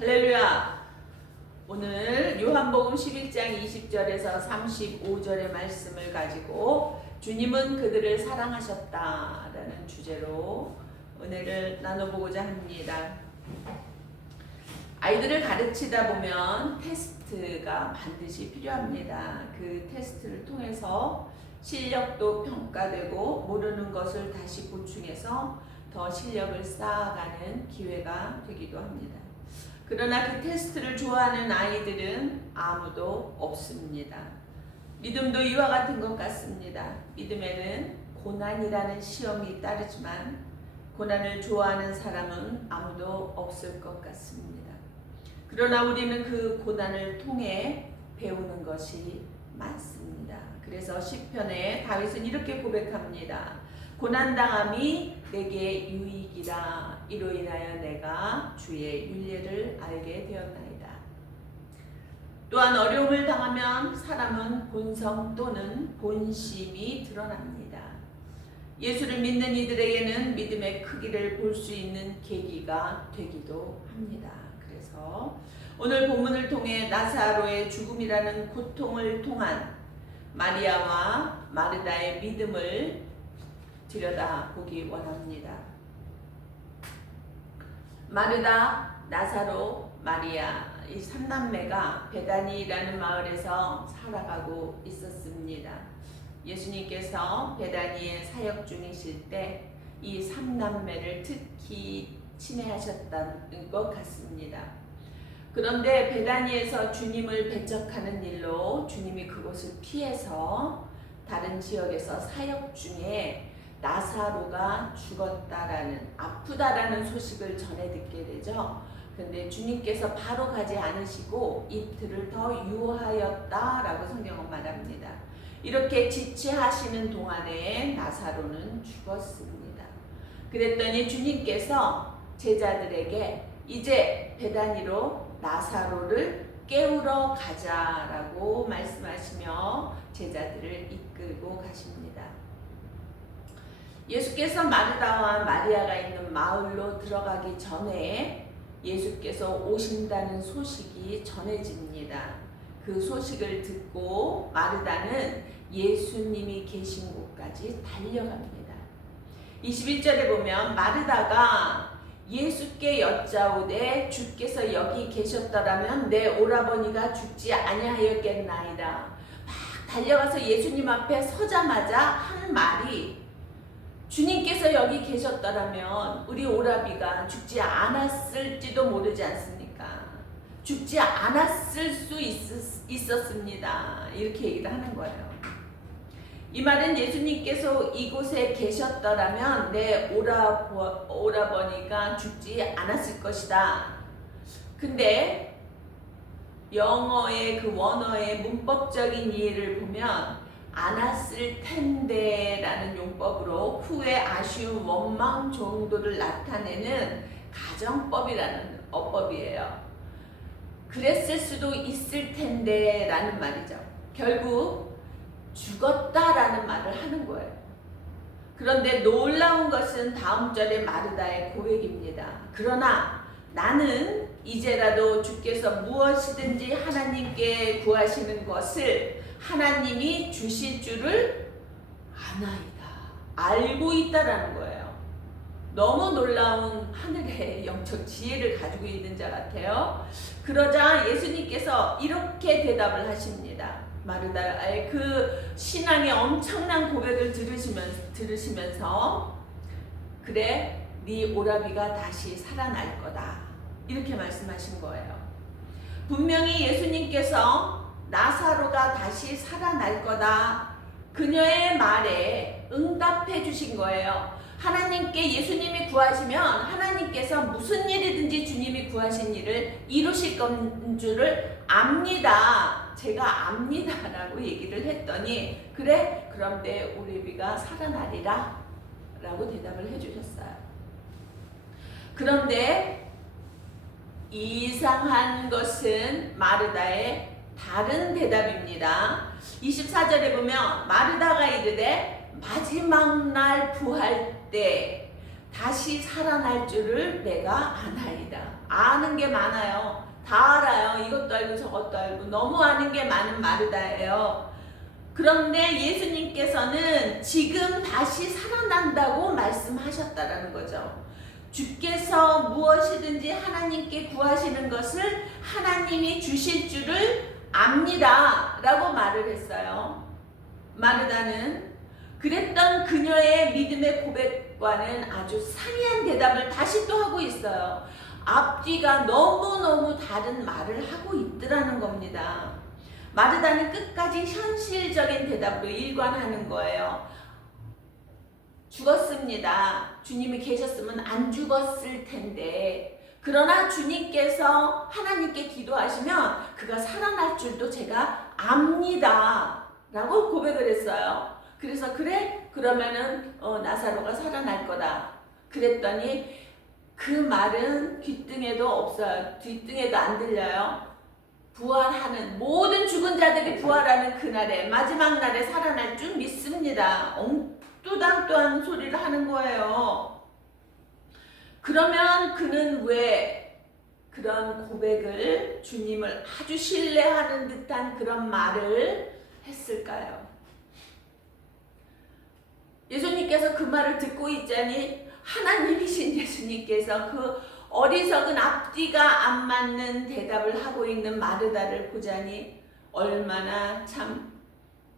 할렐루야! 오늘 요한복음 11장 20절에서 35절의 말씀을 가지고 주님은 그들을 사랑하셨다라는 주제로 은혜를 나눠보고자 합니다. 아이들을 가르치다 보면 테스트가 반드시 필요합니다. 그 테스트를 통해서 실력도 평가되고 모르는 것을 다시 보충해서 더 실력을 쌓아가는 기회가 되기도 합니다. 그러나 그 테스트를 좋아하는 아이들은 아무도 없습니다. 믿음도 이와 같은 것 같습니다. 믿음에는 고난이라는 시험이 따르지만 고난을 좋아하는 사람은 아무도 없을 것 같습니다. 그러나 우리는 그 고난을 통해 배우는 것이 많습니다. 그래서 시편에 다윗은 이렇게 고백합니다. 고난당함이 내게 유익이라. 이로 인하여 내가 주의 윤례를 알게 되었나이다. 또한 어려움을 당하면 사람은 본성 또는 본심이 드러납니다. 예수를 믿는 이들에게는 믿음의 크기를 볼 수 있는 계기가 되기도 합니다. 그래서 오늘 본문을 통해 나사로의 죽음이라는 고통을 통한 마리아와 마르다의 믿음을 들여다보기 원합니다. 마르다, 나사로, 마리아 이 3남매가 베다니라는 마을에서 살아가고 있었습니다. 예수님께서 베다니에 사역 중이실 때 이 3남매를 특히 친애하셨던 것 같습니다. 그런데 베다니에서 주님을 배척하는 일로 주님이 그곳을 피해서 다른 지역에서 사역 중에 나사로가 죽었다라는, 아프다라는 소식을 전해 듣게 되죠. 근데 주님께서 바로 가지 않으시고 이틀을 더 유하였다라고 성경은 말합니다. 이렇게 지체하시는 동안에 나사로는 죽었습니다. 그랬더니 주님께서 제자들에게 이제 베다니로 나사로를 깨우러 가자라고 말씀하시며 제자들을 이끌고 가십니다. 예수께서 마르다와 마리아가 있는 마을로 들어가기 전에 예수께서 오신다는 소식이 전해집니다. 그 소식을 듣고 마르다는 예수님이 계신 곳까지 달려갑니다. 21절에 보면 마르다가 예수께 여짜오되 주께서 여기 계셨더라면 내 오라버니가 죽지 아니하였겠나이다. 막 달려가서 예수님 앞에 서자마자 한 말이 주님께서 여기 계셨더라면 우리 오라비가 죽지 않았을지도 모르지 않습니까? 죽지 않았을 수 있었습니다. 이렇게 얘기를 하는 거예요. 이 말은 예수님께서 이곳에 계셨더라면 내 오라버니가 죽지 않았을 것이다. 근데 영어의 그 원어의 문법적인 이해를 보면 않았을 텐데 라는 용법으로 후에 아쉬운 원망 정도를 나타내는 가정법이라는 어법이에요. 그랬을 수도 있을 텐데 라는 말이죠. 결국 죽었다라는 말을 하는 거예요. 그런데 놀라운 것은 다음 절의 마르다의 고백입니다. 그러나 나는 이제라도 주께서 무엇이든지 하나님께 구하시는 것을 하나님이 주실 줄을 아나이다. 알고 있다라는 거예요. 너무 놀라운 하늘의 영적 지혜를 가지고 있는 자 같아요. 그러자 예수님께서 이렇게 대답을 하십니다. 마르다의 그 신앙의 엄청난 고백을 들으시면서 그래, 네 오라비가 다시 살아날 거다. 이렇게 말씀하신 거예요. 분명히 예수님께서 나사로가 다시 살아날 거다. 그녀의 말에 응답해 주신 거예요. 하나님께 예수님이 구하시면 하나님께서 무슨 일이든지 주님이 구하신 일을 이루실 건 줄을 압니다. 제가 압니다 라고 얘기를 했더니 그래? 그럼 내 오라비가 살아나리라 라고 대답을 해주셨어요. 그런데 이상한 것은 마르다의 다른 대답입니다. 24절에 보면 마르다가 이르되 마지막 날 부활 때 다시 살아날 줄을 내가 아나이다. 아는 게 많아요. 다 알아요. 이것도 알고 저것도 알고 너무 아는 게 많은 마르다예요. 그런데 예수님께서는 지금 다시 살아난다고 말씀하셨다라는 거죠. 주께서 무엇이든지 하나님께 구하시는 것을 하나님이 주실 줄을 압니다 라고 말을 했어요. 마르다는 그랬던 그녀의 믿음의 고백과는 아주 상이한 대답을 다시 또 하고 있어요. 앞뒤가 너무너무 다른 말을 하고 있더라는 겁니다. 마르다는 끝까지 현실적인 대답으로 일관하는 거예요. 죽었습니다. 주님이 계셨으면 안 죽었을 텐데, 그러나 주님께서 하나님께 기도하시면 그가 살아날 줄도 제가 압니다 라고 고백을 했어요. 그래서 그래? 그러면은 나사로가 살아날 거다 그랬더니 그 말은 귀등에도 없어요. 뒷등에도 안 들려요. 부활하는 모든 죽은 자들이 부활하는 그날에 마지막 날에 살아날 줄 믿습니다. 엉뚜당뚜한 소리를 하는 거예요. 그러면 그는 왜 그런 고백을 주님을 아주 신뢰하는 듯한 그런 말을 했을까요? 예수님께서 그 말을 듣고 있자니 하나님이신 예수님께서 그 어리석은 앞뒤가 안 맞는 대답을 하고 있는 마르다를 보자니 얼마나 참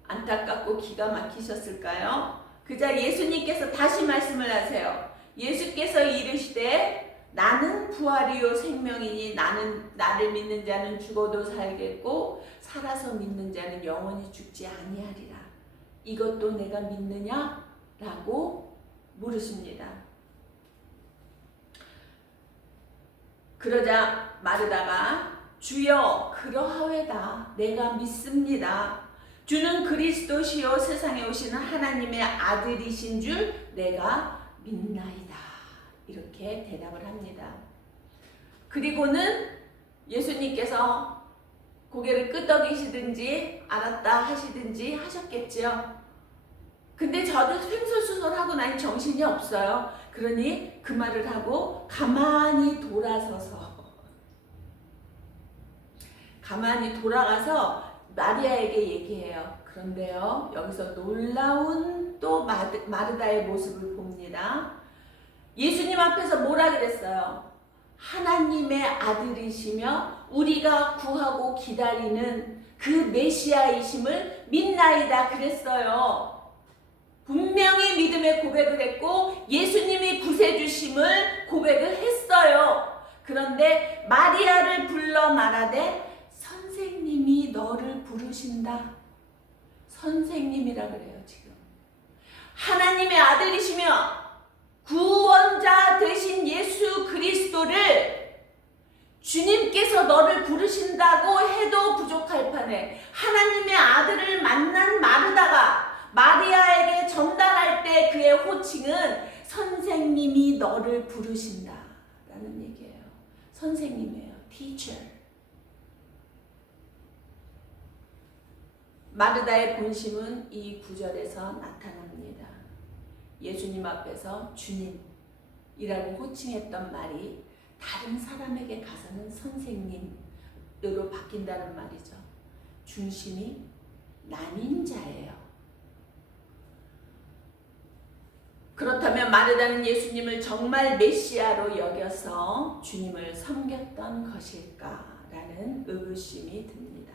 안타깝고 기가 막히셨을까요? 그자 예수님께서 다시 말씀을 하세요. 예수께서 이르시되 나는 부활이요 생명이니 나를 믿는 자는 죽어도 살겠고 살아서 믿는 자는 영원히 죽지 아니하리라. 이것도 내가 믿느냐? 라고 물으십니다. 그러자 마르다가 주여 그러하외다 내가 믿습니다. 주는 그리스도시요 세상에 오시는 하나님의 아들이신 줄 내가 믿나이다. 이렇게 대답을 합니다. 그리고는 예수님께서 고개를 끄덕이시든지 알았다 하시든지 하셨겠죠. 근데 저도 횡설수설하고 나니 정신이 없어요. 그러니 그 말을 하고 가만히 돌아가서 마리아에게 얘기해요. 그런데요, 여기서 놀라운 또 마르다의 모습을 봅니다. 예수님 앞에서 뭐라 그랬어요? 하나님의 아들이시며 우리가 구하고 기다리는 그 메시아이심을 믿나이다 그랬어요. 분명히 믿음의 고백을 했고 예수님이 구세주심을 고백을 했어요. 그런데 마리아를 불러 말하되 선생님이 너를 부르신다. 선생님이라 그래요. 지금 하나님의 아들이시며 구원자 되신 예수 그리스도를 주님께서 너를 부르신다고 해도 부족할 판에 하나님의 아들을 만난 마르다가 마리아에게 전달할 때 그의 호칭은 선생님이 너를 부르신다 라는 얘기예요. 선생님이에요. teacher. 마르다의 본심은 이 구절에서 나타납니다. 예수님 앞에서 주님이라고 호칭했던 말이 다른 사람에게 가서는 선생님으로 바뀐다는 말이죠. 중심이 나뉜 자예요. 그렇다면 마르다는 예수님을 정말 메시아로 여겨서 주님을 섬겼던 것일까라는 의구심이 듭니다.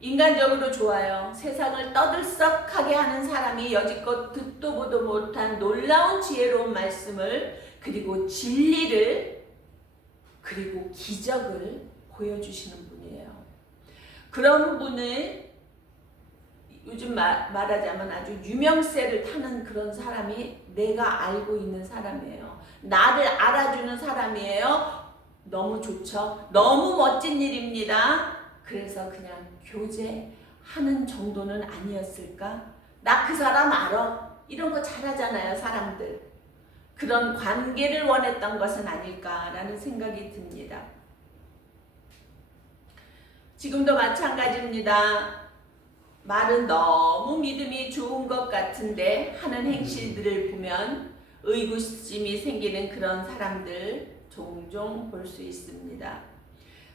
인간적으로 좋아요. 세상을 떠들썩하게 하는 사람이 여지껏 듣도 보도 못한 놀라운 지혜로운 말씀을 그리고 진리를 그리고 기적을 보여주시는 분이에요. 그런 분을 요즘 말하자면 아주 유명세를 타는 그런 사람이 내가 알고 있는 사람이에요. 나를 알아주는 사람이에요. 너무 좋죠. 너무 멋진 일입니다. 그래서 그냥 교제하는 정도는 아니었을까? 나 그 사람 알아. 이런 거 잘하잖아요, 사람들. 그런 관계를 원했던 것은 아닐까라는 생각이 듭니다. 지금도 마찬가지입니다. 말은 너무 믿음이 좋은 것 같은데 하는 행실들을 보면 의구심이 생기는 그런 사람들 종종 볼 수 있습니다.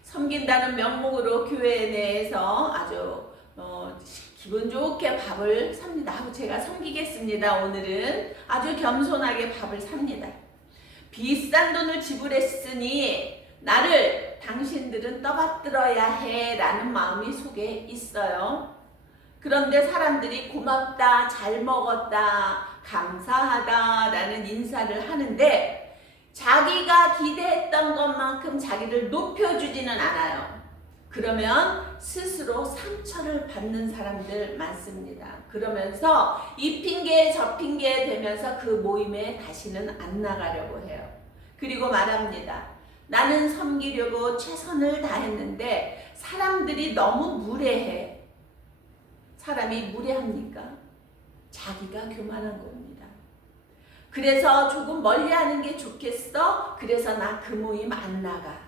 섬긴다는 명목으로 교회 내에서 아주 기분 좋게 밥을 삽니다. 제가 섬기겠습니다. 오늘은 아주 겸손하게 밥을 삽니다. 비싼 돈을 지불했으니 나를 당신들은 떠받들어야 해 라는 마음이 속에 있어요. 그런데 사람들이 고맙다, 잘 먹었다, 감사하다 라는 인사를 하는데 자기가 기대했던 것만큼 자기를 높여주지는 않아요. 그러면 스스로 상처를 받는 사람들 많습니다. 그러면서 이 핑계 저 핑계 대면서 그 모임에 다시는 안 나가려고 해요. 그리고 말합니다. 나는 섬기려고 최선을 다했는데 사람들이 너무 무례해. 사람이 무례합니까? 자기가 교만한 겁니다. 그래서 조금 멀리하는 게 좋겠어? 그래서 나 그 모임 안 나가.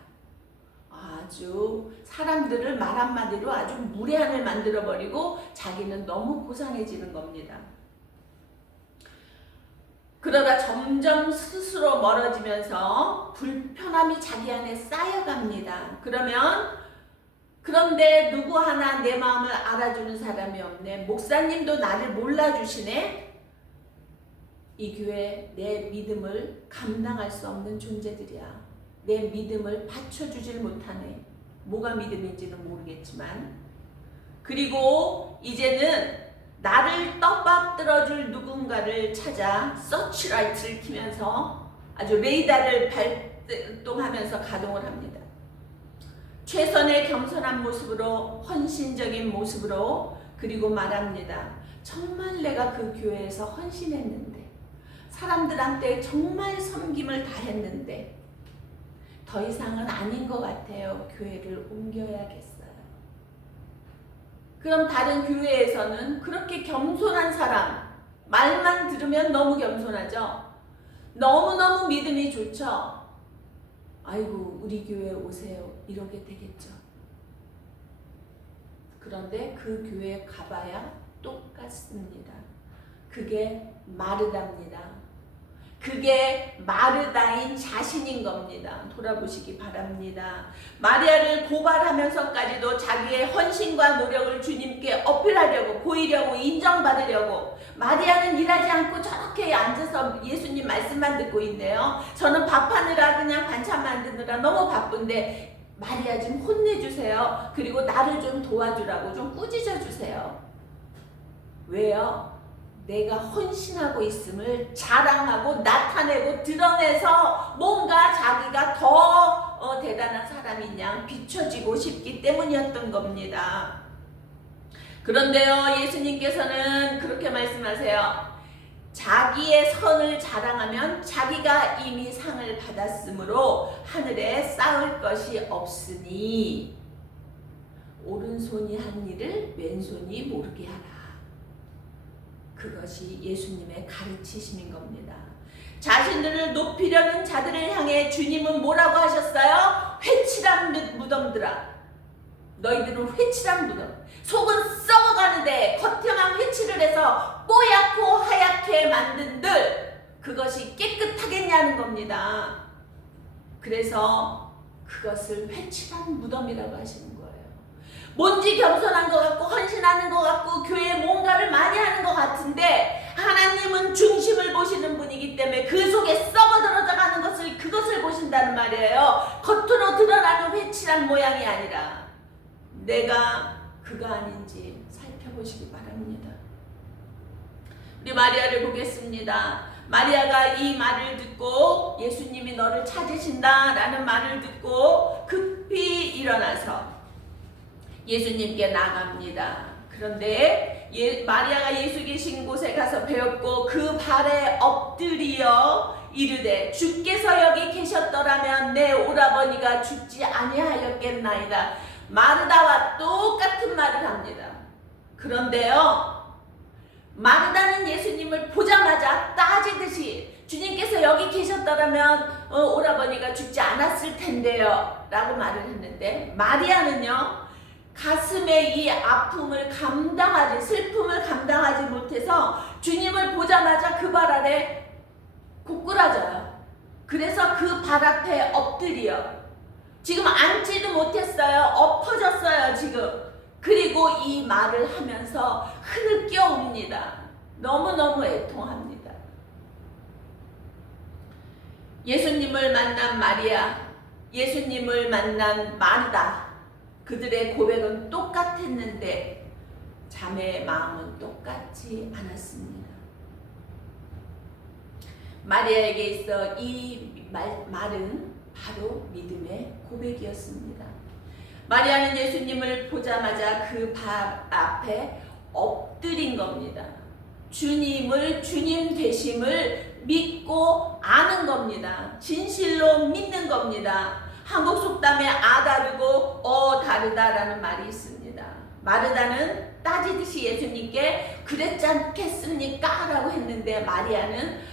아주 사람들을 말 한마디로 아주 무례한을 만들어버리고 자기는 너무 고상해지는 겁니다. 그러다 점점 스스로 멀어지면서 불편함이 자기 안에 쌓여갑니다. 그런데 누구 하나 내 마음을 알아주는 사람이 없네. 목사님도 나를 몰라주시네. 이 교회 내 믿음을 감당할 수 없는 존재들이야. 내 믿음을 받쳐주질 못하네. 뭐가 믿음인지는 모르겠지만. 그리고 이제는 나를 떠받들어줄 누군가를 찾아 서치라이트를 키면서 아주 레이더를 발동하면서 가동을 합니다. 최선의 겸손한 모습으로, 헌신적인 모습으로, 그리고 말합니다. 정말 내가 그 교회에서 헌신했는데, 사람들한테 정말 섬김을 다했는데 더 이상은 아닌 것 같아요. 교회를 옮겨야겠어요. 그럼 다른 교회에서는 그렇게 겸손한 사람, 말만 들으면 너무 겸손하죠. 너무너무 믿음이 좋죠. 아이고 우리 교회 오세요. 이러게 되겠죠. 그런데 그 교회에 가봐야 똑같습니다. 그게 마르다입니다. 그게 마르다인 자신인 겁니다. 돌아보시기 바랍니다. 마리아를 고발하면서까지도 자기의 헌신과 노력을 주님께 어필하려고, 보이려고, 인정받으려고. 마리아는 일하지 않고 저렇게 앉아서 예수님 말씀만 듣고 있네요. 저는 밥하느라 그냥 반찬 만드느라 너무 바쁜데 마리아 좀 혼내주세요. 그리고 나를 좀 도와주라고 좀 꾸짖어 주세요. 왜요? 내가 헌신하고 있음을 자랑하고 나타내고 드러내서 뭔가 자기가 더 대단한 사람인 양 비춰지고 싶기 때문이었던 겁니다. 그런데요, 예수님께서는 그렇게 말씀하세요. 자기의 선을 자랑하면 자기가 이미 상을 받았으므로 하늘에 쌓을 것이 없으니 오른손이 한 일을 왼손이 모르게 하라. 그것이 예수님의 가르치심인 겁니다. 자신들을 높이려는 자들을 향해 주님은 뭐라고 하셨어요? 회칠한 무덤들아. 너희들은 회칠한 무덤. 속은 썩어가는데 겉에만 회칠을 해서 뽀얗고 하얗게 만든들 그것이 깨끗하겠냐는 겁니다. 그래서 그것을 회칠한 무덤이라고 하시는 거예요. 뭔지 겸손한 것 같고 헌신하는 것 같고 교회에 뭔가를 많이 하는 것 같은데 하나님은 중심을 보시는 분이기 때문에 그 속에 썩어들어가는 것을 그것을 보신다는 말이에요. 겉으로 드러나는 회칠한 모양이 아니라 내가 그가 아닌지 살펴보시기 바랍니다. 우리 마리아를 보겠습니다. 마리아가 이 말을 듣고 예수님이 너를 찾으신다 라는 말을 듣고 급히 일어나서 예수님께 나갑니다. 그런데 마리아가 예수 계신 곳에 가서 배웠고 그 발에 엎드리어 이르되 주께서 여기 계셨더라면 내 오라버니가 죽지 아니하였겠나이다. 마르다와 똑같은 말을 합니다. 그런데요, 마르다는 예수님을 보자마자 따지듯이 주님께서 여기 계셨더라면 오라버니가 죽지 않았을 텐데요 라고 말을 했는데 마리아는요, 가슴에 이 아픔을 감당하지, 슬픔을 감당하지 못해서 주님을 보자마자 그 발 아래 고꾸라져요. 그래서 그 발 앞에 엎드려. 지금 앉지도 못했어요. 엎어졌어요, 지금. 그리고 이 말을 하면서 흐느껴옵니다. 너무너무 애통합니다. 예수님을 만난 마리아, 예수님을 만난 마르다, 그들의 고백은 똑같았는데 자매의 마음은 똑같지 않았습니다. 마리아에게 있어 이 말은 바로 믿음의 고백이었습니다. 마리아는 예수님을 보자마자 그 발 앞에 엎드린 겁니다. 주님을 주님 되심을 믿고 아는 겁니다. 진실로 믿는 겁니다. 한국 속담에 아 다르고 다르다라는 말이 있습니다. 마르다는 따지듯이 예수님께 그랬지 않겠습니까? 라고 했는데 마리아는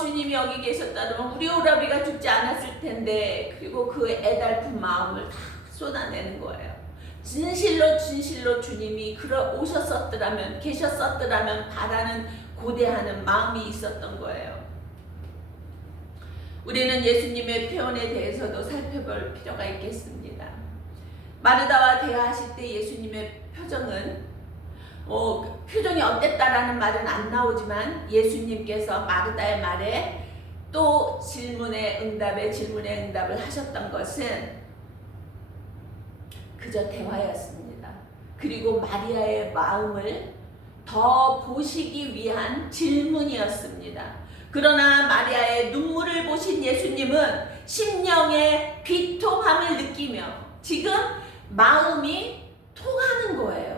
주님이 여기 계셨다면 우리 오라비가 죽지 않았을 텐데, 그리고 그 애달픈 마음을 다 쏟아내는 거예요. 진실로 주님이 오셨었더라면, 계셨었더라면 바라는 고대하는 마음이 있었던 거예요. 우리는 예수님의 표현에 대해서도 살펴볼 필요가 있겠습니다. 마르다와 대화하실 때 예수님의 표정은 표정이 어땠다라는 말은 안 나오지만 예수님께서 마르다의 말에 또 질문에 응답을 하셨던 것은 그저 대화였습니다. 그리고 마리아의 마음을 더 보시기 위한 질문이었습니다. 그러나 마리아의 눈물을 보신 예수님은 심령의 비통함을 느끼며 지금 마음이 통하는 거예요.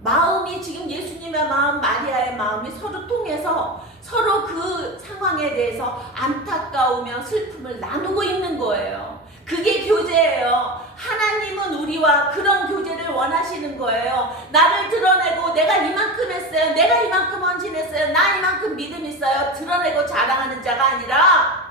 마음이 지금 예수님의 마음, 마리아의 마음이 서로 통해서 서로 그 상황에 대해서 안타까우며 슬픔을 나누고 있는 거예요. 그게 교제예요. 하나님은 우리와 그런 교제를 원하시는 거예요. 나를 드러내고 내가 이만큼 했어요. 내가 이만큼 헌신했어요. 나 이만큼 믿음 있어요. 드러내고 자랑하는 자가 아니라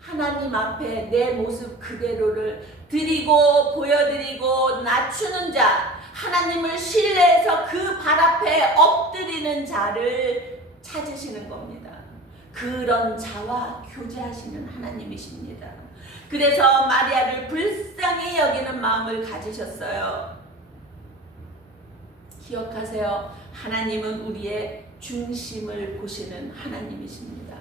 하나님 앞에 내 모습 그대로를 드리고 보여드리고 낮추는 자, 하나님을 신뢰해서 그 발 앞에 엎드리는 자를 찾으시는 겁니다. 그런 자와 교제하시는 하나님이십니다. 그래서 마리아를 불쌍히 여기는 마음을 가지셨어요. 기억하세요. 하나님은 우리의 중심을 보시는 하나님이십니다.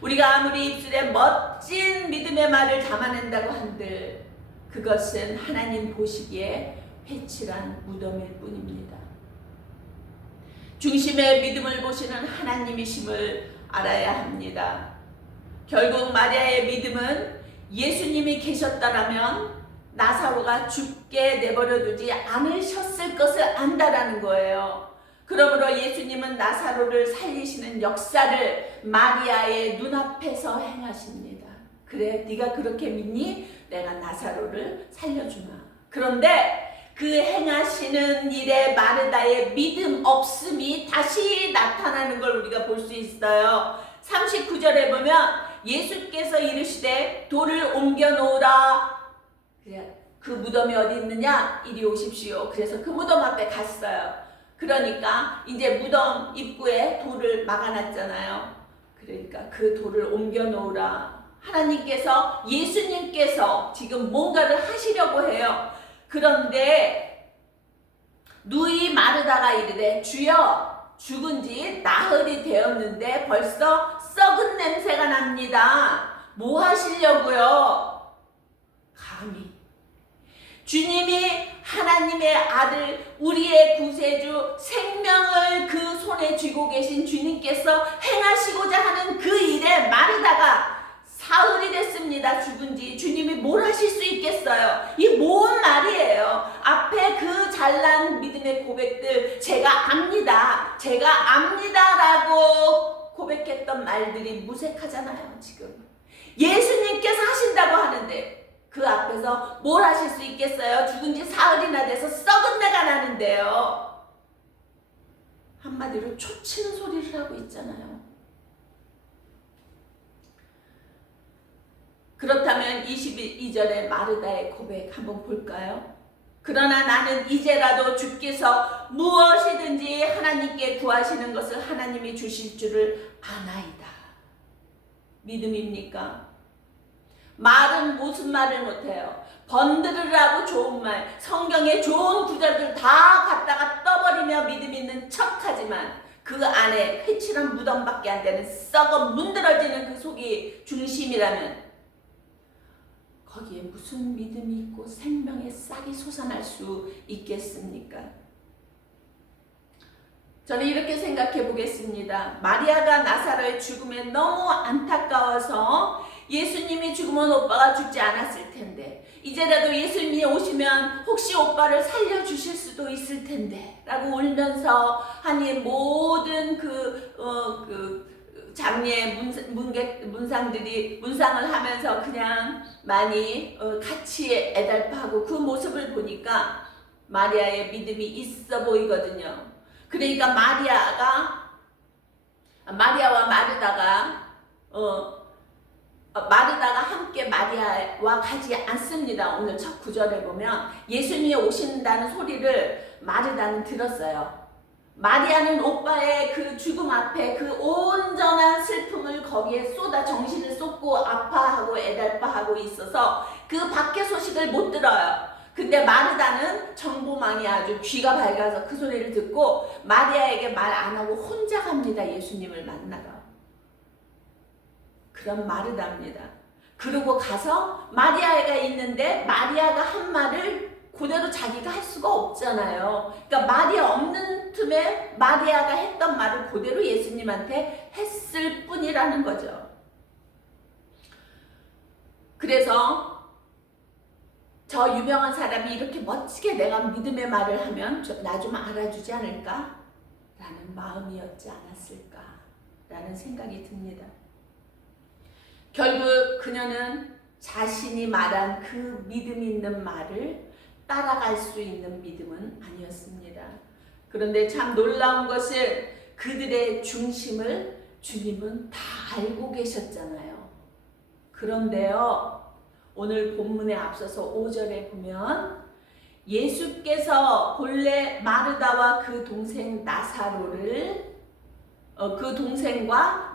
우리가 아무리 입술에 멋진 믿음의 말을 담아낸다고 한들 그것은 하나님 보시기에 회칠한 무덤일 뿐입니다. 중심의 믿음을 보시는 하나님이심을 알아야 합니다. 결국 마리아의 믿음은 예수님이 계셨다라면 나사로가 죽게 내버려두지 않으셨을 것을 안다라는 거예요. 그러므로 예수님은 나사로를 살리시는 역사를 마리아의 눈앞에서 행하십니다. 그래, 네가 그렇게 믿니? 내가 나사로를 살려주마. 그런데 그 행하시는 일에 마르다의 믿음 없음이 다시 나타나는 걸 우리가 볼 수 있어요. 39절에 보면 예수께서 이르시되 돌을 옮겨 놓으라. 그 무덤이 어디 있느냐? 이리 오십시오. 그래서 그 무덤 앞에 갔어요. 그러니까 이제 무덤 입구에 돌을 막아놨잖아요. 그러니까 그 돌을 옮겨 놓으라. 하나님께서, 예수님께서 지금 뭔가를 하시려고 해요. 그런데 누이 마르다가 이르되 주여, 죽은 지 나흘이 되었는데 벌써 썩은 냄새가 납니다. 뭐 하시려고요? 감히 주님이 하나님의 아들, 우리의 구세주, 생명을 그 손에 쥐고 계신 주님께서 행하시고자 하는 그 일에 마르다가 사흘이 됐습니다. 죽은 지. 주님이 뭘 하실 수 있겠어요? 이 뭔 말이에요? 앞에 그 잘난 믿음의 고백들, 제가 압니다. 제가 압니다라고 고백했던 말들이 무색하잖아요, 지금. 예수님께서 하신다고 하는데 그 앞에서 뭘 하실 수 있겠어요? 죽은 지 사흘이나 돼서 썩은 내가 나는데요. 한마디로 초치는 소리를 하고 있잖아요. 그렇다면 22절의 마르다의 고백 한번 볼까요? 그러나 나는 이제라도 주께서 무엇이든지 하나님께 구하시는 것을 하나님이 주실 줄을 아나이다. 믿음입니까? 말은 무슨 말을 못해요. 번들으라고 좋은 말, 성경에 좋은 구절들 다 갖다가 떠버리며 믿음 있는 척하지만 그 안에 회칠한 무덤밖에 안 되는 썩어 문드러지는 그 속이 중심이라면 거기에 무슨 믿음이 있고 생명의 싹이 솟아날 수 있겠습니까? 저는 이렇게 생각해 보겠습니다. 마리아가 나사로의 죽음에 너무 안타까워서 예수님이 죽으면 오빠가 죽지 않았을 텐데 이제라도 예수님이 오시면 혹시 오빠를 살려주실 수도 있을 텐데 라고 울면서 하니 모든 장례 문상을 하면서 그냥 많이 같이 애달파하고 그 모습을 보니까 마리아의 믿음이 있어 보이거든요. 그러니까 마리아와 마르다가 함께 마리아와 가지 않습니다. 오늘 첫 구절에 보면 예수님이 오신다는 소리를 마르다는 들었어요. 마리아는 오빠의 그 죽음 앞에 그 온전한 슬픔을 거기에 정신을 쏟고 아파하고 애달파하고 있어서 그 밖의 소식을 못 들어요. 근데 마르다는 정보망이 아주 귀가 밝아서 그 소리를 듣고 마리아에게 말 안 하고 혼자 갑니다. 예수님을 만나러. 그런 마르다입니다. 그러고 가서 마리아가 있는데 마리아가 한 말을 그대로 자기가 할 수가 없잖아요. 그러니까 말이 없는 틈에 마리아가 했던 말을 그대로 예수님한테 했을 뿐이라는 거죠. 그래서 저 유명한 사람이 이렇게 멋지게 내가 믿음의 말을 하면 나 좀 알아주지 않을까? 라는 마음이었지 않았을까? 라는 생각이 듭니다. 결국 그녀는 자신이 말한 그 믿음 있는 말을 따라갈 수 있는 믿음은 아니었습니다. 그런데 참 놀라운 것은 그들의 중심을 주님은 다 알고 계셨잖아요. 그런데요, 오늘 본문에 앞서서 5절에 보면 예수께서 본래 마르다와 그 동생과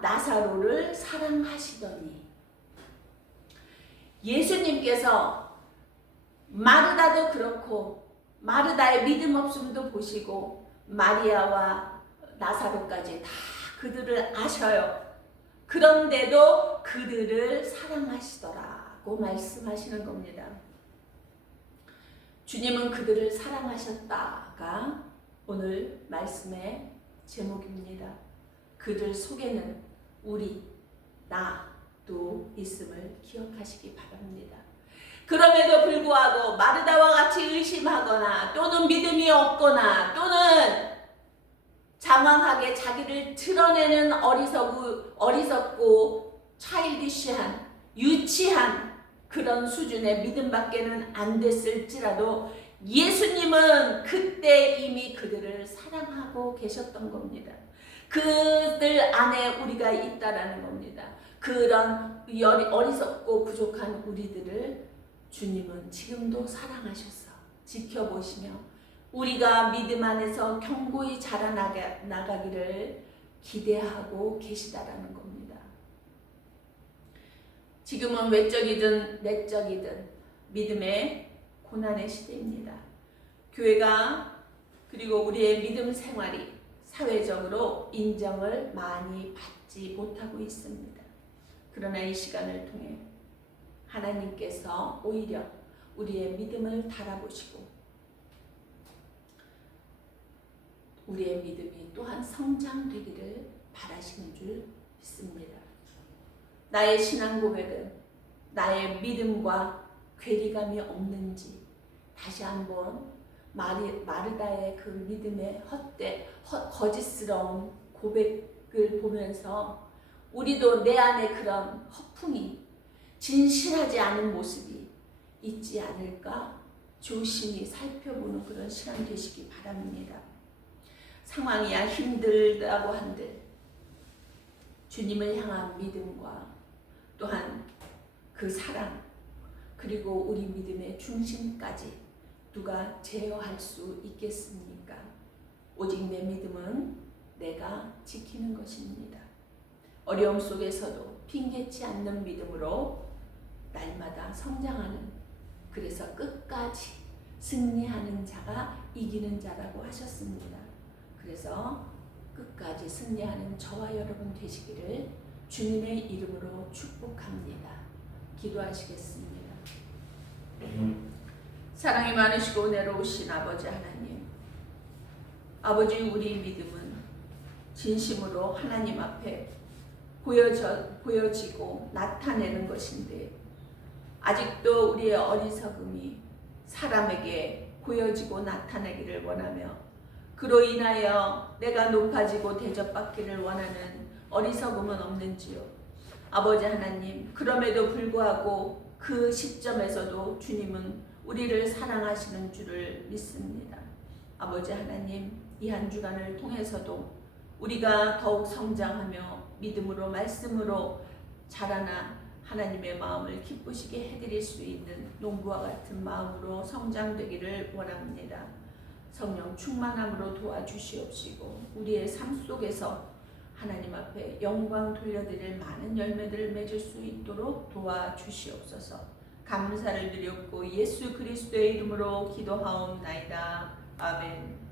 나사로를 사랑하시더니 예수님께서 마르다도 그렇고 마르다의 믿음 없음도 보시고 마리아와 나사로까지 다 그들을 아셔요. 그런데도 그들을 사랑하시더라고 말씀하시는 겁니다. 주님은 그들을 사랑하셨다가 오늘 말씀의 제목입니다. 그들 속에는 나도 있음을 기억하시기 바랍니다. 그럼에도 불구하고 마르다와 같이 의심하거나 또는 믿음이 없거나 또는 장황하게 자기를 드러내는 어리석고 차일디시한 유치한 그런 수준의 믿음밖에는 안 됐을지라도 예수님은 그때 이미 그들을 사랑하고 계셨던 겁니다. 그들 안에 우리가 있다라는 겁니다. 그런 어리석고 부족한 우리들을 주님은 지금도 사랑하셔서 지켜보시며 우리가 믿음 안에서 견고히 자라나가기를 기대하고 계시다라는 겁니다. 지금은 외적이든 내적이든 믿음의 고난의 시대입니다. 교회가 그리고 우리의 믿음 생활이 사회적으로 인정을 많이 받지 못하고 있습니다. 그러나 이 시간을 통해 하나님께서 오히려 우리의 믿음을 달아보시고 우리의 믿음이 또한 성장되기를 바라시는 줄 믿습니다. 나의 신앙 고백은 나의 믿음과 괴리감이 없는지 다시 한번 마르다의 그 믿음의 거짓스러운 고백을 보면서 우리도 내 안에 그런 허풍이 진실하지 않은 모습이 있지 않을까 조심히 살펴보는 그런 시간 되시기 바랍니다. 상황이야 힘들다고 한들 주님을 향한 믿음과 또한 그 사랑 그리고 우리 믿음의 중심까지 누가 제어할 수 있겠습니까? 오직 내 믿음은 내가 지키는 것입니다. 어려움 속에서도 핑계치 않는 믿음으로 날마다 성장하는, 그래서 끝까지 승리하는 자가 이기는 자라고 하셨습니다. 그래서 끝까지 승리하는 저와 여러분 되시기를 주님의 이름으로 축복합니다. 기도하시겠습니다. 사랑이 많으시고 은혜로우신 아버지 하나님, 아버지, 우리 믿음은 진심으로 하나님 앞에 보여지고 나타내는 것인데 아직도 우리의 어리석음이 사람에게 보여지고 나타나기를 원하며 그로 인하여 내가 높아지고 대접받기를 원하는 어리석음은 없는지요. 아버지 하나님, 그럼에도 불구하고 그 시점에서도 주님은 우리를 사랑하시는 줄을 믿습니다. 아버지 하나님, 이 한 주간을 통해서도 우리가 더욱 성장하며 믿음으로 말씀으로 자라나 하나님의 마음을 기쁘시게 해드릴 수 있는 농부와 같은 마음으로 성장되기를 원합니다. 성령 충만함으로 도와주시옵시고 우리의 삶 속에서 하나님 앞에 영광 돌려드릴 많은 열매들을 맺을 수 있도록 도와주시옵소서. 감사를 드렸고 예수 그리스도의 이름으로 기도하옵나이다. 아멘.